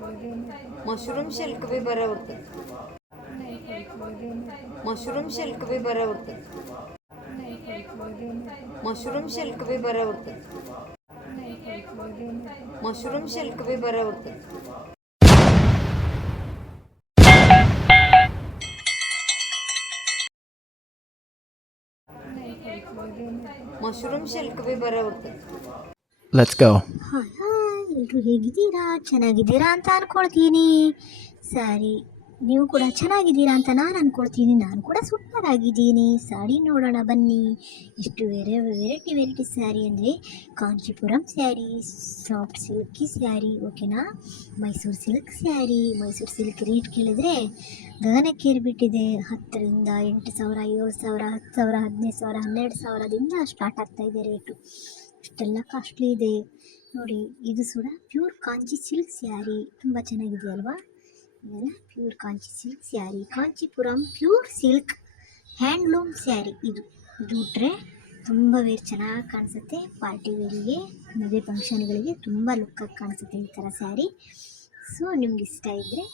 Mushroom silk भी बरे होते मशरूम सिल्क भी बरे होते मशरूम सिल्क भी बरे होते मशरूम सिल्क भी बरे होते मशरूम सिल्क भी बरे होते Let's go. ಹಾಯ್ ಹಾಯ್ ಎಲ್ಲರೂ ಹೇಗಿದ್ದೀರಾ? ಚೆನ್ನಾಗಿದ್ದೀರಾ ಅಂತ ಅಂದ್ಕೊಳ್ತೀನಿ. ಸರಿ, ನೀವು ಕೂಡ ಚೆನ್ನಾಗಿದ್ದೀರಾ ಅಂತ ನಾನು ಅಂದ್ಕೊಳ್ತೀನಿ. ನಾನು ಕೂಡ ಸೂಪರ್ ಆಗಿದ್ದೀನಿ. ಸ್ಯಾರಿ ನೋಡೋಣ ಬನ್ನಿ. ಎಷ್ಟು ವೆರೈಟಿ ಸ್ಯಾರಿ ಅಂದರೆ ಕಾಂಚೀಪುರಂ ಸ್ಯಾರಿ, ಸಾಫ್ಟ್ ಸಿಲ್ಕಿ ಸ್ಯಾರಿ, ಓಕೆನಾ. Mysuru silk sari. Mysuru silk rate ಕೇಳಿದ್ರೆ ಗಗನಕ್ಕೇರಿಬಿಟ್ಟಿದೆ. 10ರಿಂದ 8,000, 7,000, 10,000, 15,000, 12,000ದಿಂದ ಸ್ಟಾರ್ಟ್ ಆಗ್ತಾ ಇದೆ ರೇಟು. ಅಷ್ಟೆಲ್ಲ ಕಾಸ್ಟ್ಲಿ ಇದೆ ನೋಡಿ. ಇದು ಕೂಡ ಪ್ಯೂರ್ ಕಾಂಚಿ ಸಿಲ್ಕ್ ಸ್ಯಾರಿ, ತುಂಬ ಚೆನ್ನಾಗಿದೆ ಅಲ್ವಾ. ಇದೆಲ್ಲ pure Kanchi silk sari, Kanchipuram pure silk handloom sari. ಇದು ಉಟ್ರೆ ತುಂಬ ಚೆನ್ನಾಗಿ ಕಾಣಿಸುತ್ತೆ. ಪಾರ್ಟಿ ವೇರಿಗೆ, ಮದುವೆ ಫಂಕ್ಷನ್ಗಳಿಗೆ ತುಂಬ ಲುಕ್ಕಾಗಿ ಕಾಣಿಸುತ್ತೆ ಈ ಥರ ಸ್ಯಾರಿ. ಸೊ ನಿಮ್ಗೆ ಇಷ್ಟ ಇದ್ದರೆ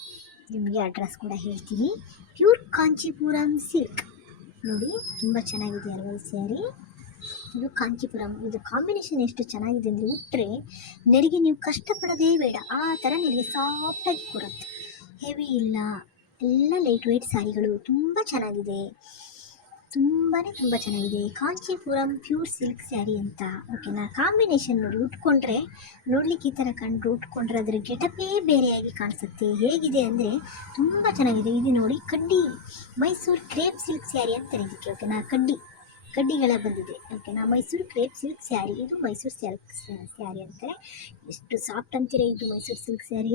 ನಿಮಗೆ ಅಡ್ರೆಸ್ ಕೂಡ ಹೇಳ್ತೀನಿ. ಪ್ಯೂರ್ ಕಾಂಚೀಪುರಂ ಸಿಲ್ಕ್ ನೋಡಿ, ತುಂಬ ಚೆನ್ನಾಗಿದೆ ಅಲ್ವಾ ಈ ಸ್ಯಾರಿ. ಇದು ಕಾಂಚೀಪುರಂ. ಇದು ಕಾಂಬಿನೇಷನ್ ಎಷ್ಟು ಚೆನ್ನಾಗಿದೆ ಅಂದರೆ ಉಟ್ಟರೆ ನೆರಿಗೆ ನೀವು ಕಷ್ಟಪಡೋದೇ ಬೇಡ, ಆ ಥರ ನೆರಿಗೆ ಸಾಫ್ಟಾಗಿ ಕೂರುತ್ತೆ. ಹೆವಿ ಇಲ್ಲ, ಎಲ್ಲ ಲೈಟ್ ವೆಯ್ಟ್ ಸ್ಯಾರಿಗಳು ತುಂಬ ಚೆನ್ನಾಗಿದೆ, ತುಂಬ ಚೆನ್ನಾಗಿದೆ. ಕಾಂಚೀಪುರಂ ಪ್ಯೂರ್ ಸಿಲ್ಕ್ ಸ್ಯಾರಿ ಅಂತ, ಓಕೆನಾ. ಕಾಂಬಿನೇಷನ್ ನೋಡಿ, ಉಟ್ಕೊಂಡ್ರೆ ನೋಡ್ಲಿಕ್ಕೆ ಈ ಥರ ಕಂಡ್ರು ಉಟ್ಕೊಂಡ್ರೆ ಅದ್ರ ಗೆಟಪೇ ಬೇರೆಯಾಗಿ ಕಾಣಿಸುತ್ತೆ. ಹೇಗಿದೆ ಅಂದರೆ ತುಂಬ ಚೆನ್ನಾಗಿದೆ. ಇದು ನೋಡಿ, ಕಡ್ಡಿ ಮೈಸೂರು ಕ್ರೇಪ್ ಸಿಲ್ಕ್ ಸ್ಯಾರಿ ಅಂತಾರೆ ಇದಕ್ಕೆ, ಓಕೆನಾ. ಕಡ್ಡಿಗಳ ಬಂದಿದೆ, ಓಕೆನಾ. Mysuru crepe silk sari. ಇದು ಮೈಸೂರು ಸಿಲ್ಕ್ ಸ್ಯಾರಿ ಅಂತಾರೆ. ಎಷ್ಟು ಸಾಫ್ಟ್ ಅಂತೀರ ಇದು ಮೈಸೂರು ಸಿಲ್ಕ್ ಸ್ಯಾರಿ.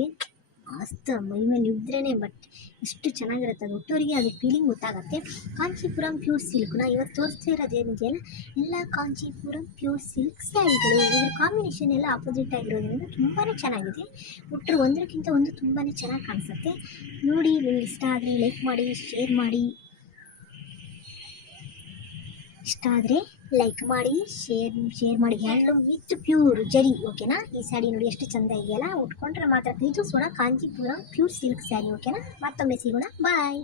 ಮಸ್ತ್ ಮೈ ಮೇಲೆ ಇದ್ರೇ ಬಟ್ ಎಷ್ಟು ಚೆನ್ನಾಗಿರುತ್ತೆ, ಅದು ಹುಟ್ಟೋರಿಗೆ ಅದು ಫೀಲಿಂಗ್ ಗೊತ್ತಾಗುತ್ತೆ. ಕಾಂಚೀಪುರಂ ಪ್ಯೂರ್ ಸಿಲ್ಕ್ನ ಇವತ್ತು ತೋರಿಸ್ತಾ ಇರೋದೇನಿದೆಯಲ್ಲ ಎಲ್ಲ ಕಾಂಚೀಪುರಂ ಪ್ಯೂರ್ ಸಿಲ್ಕ್ ಸ್ಯಾರಿಗಳು. ಇದ್ರ ಕಾಂಬಿನೇಷನ್ ಎಲ್ಲ ಆಪೋಸಿಟ್ ಆಗಿರೋದ್ರಿಂದ ತುಂಬಾ ಚೆನ್ನಾಗಿದೆ. ಹುಟ್ಟರು ಒಂದಕ್ಕಿಂತ ಒಂದು ತುಂಬಾ ಚೆನ್ನಾಗಿ ಕಾಣಿಸುತ್ತೆ ನೋಡಿ. ನಿಮ್ಗೆ ಇಷ್ಟ ಆದರೆ ಲೈಕ್ ಮಾಡಿ, ಶೇರ್ ಮಾಡಿ. ಇಷ್ಟ ಆದರೆ ಲೈಕ್ ಮಾಡಿ, ಶೇರ್ ಮಾಡಿ. ಹ್ಯಾಂಡ್ಲೂಮ್ ವಿತ್ ಪ್ಯೂರ್ ಜರಿ, ಓಕೆನಾ. ಈ ಸ್ಯಾರಿ ನೋಡಿ ಎಷ್ಟು ಚೆಂದ ಇದೆಯಲ್ಲ, ಉಟ್ಕೊಂಡ್ರೆ ಮಾತ್ರ. ಇದು ಕಾಂಚೀಪುರಂ ಪ್ಯೂರ್ ಸಿಲ್ಕ್ ಸ್ಯಾರಿ, ಓಕೆನಾ. ಮತ್ತೊಮ್ಮೆ ಸಿಗೋಣ, ಬಾಯ್.